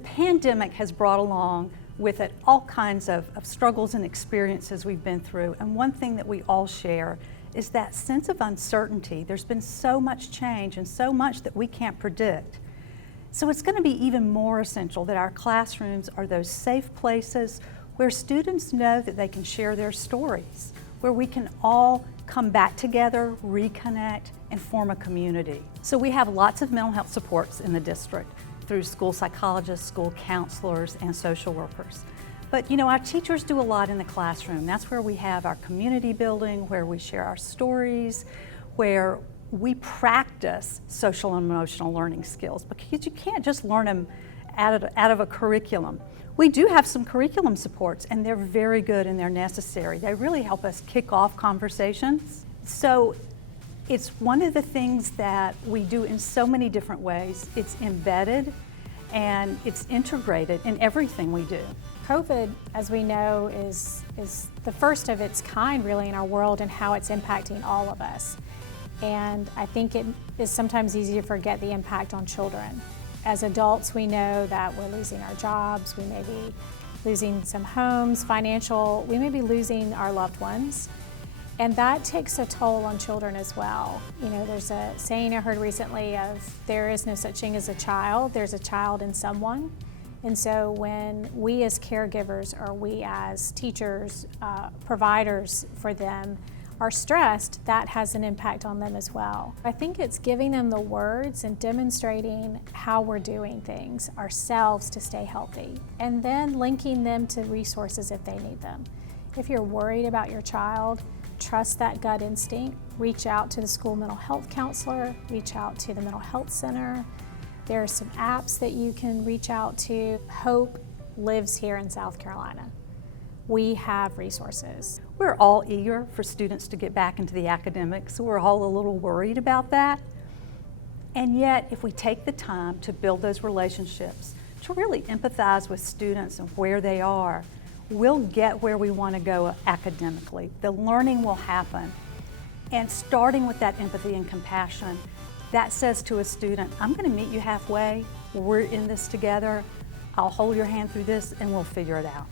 The pandemic has brought along with it all kinds of struggles and experiences we've been through, and one thing that we all share is that sense of uncertainty. There's been so much change and so much that we can't predict. So it's going to be even more essential that our classrooms are those safe places where students know that they can share their stories, where we can all come back together, reconnect, and form a community. So we have lots of mental health supports in the district through school psychologists, school counselors, and social workers. But you know, our teachers do a lot in the classroom. That's where we have our community building, where we share our stories, where we practice social and emotional learning skills, because you can't just learn them out of a curriculum. We do have some curriculum supports, and they're very good and they're necessary. They really help us kick off conversations. So it's one of the things that we do in so many different ways. It's embedded and it's integrated in everything we do. COVID, as we know, is the first of its kind really in our world and how it's impacting all of us. And I think it is sometimes easy to forget the impact on children. As adults, we know that we're losing our jobs, we may be losing some homes, financial, we may be losing our loved ones. And that takes a toll on children as well. You know, there's a saying I heard recently of there is no such thing as a child, there's a child in someone. And so when we as caregivers or we as teachers, providers for them, are stressed, that has an impact on them as well. I think it's giving them the words and demonstrating how we're doing things ourselves to stay healthy, and then linking them to resources if they need them. If you're worried about your child, trust that gut instinct. Reach out to the school mental health counselor, reach out to the mental health center. There are some apps that you can reach out to. Hope lives here in South Carolina. We have resources. We're all eager for students to get back into the academics, so we're all a little worried about that. And yet, if we take the time to build those relationships, to really empathize with students and where they are, we'll get where we want to go academically. The learning will happen. And starting with that empathy and compassion, that says to a student, I'm going to meet you halfway, we're in this together, I'll hold your hand through this, and we'll figure it out.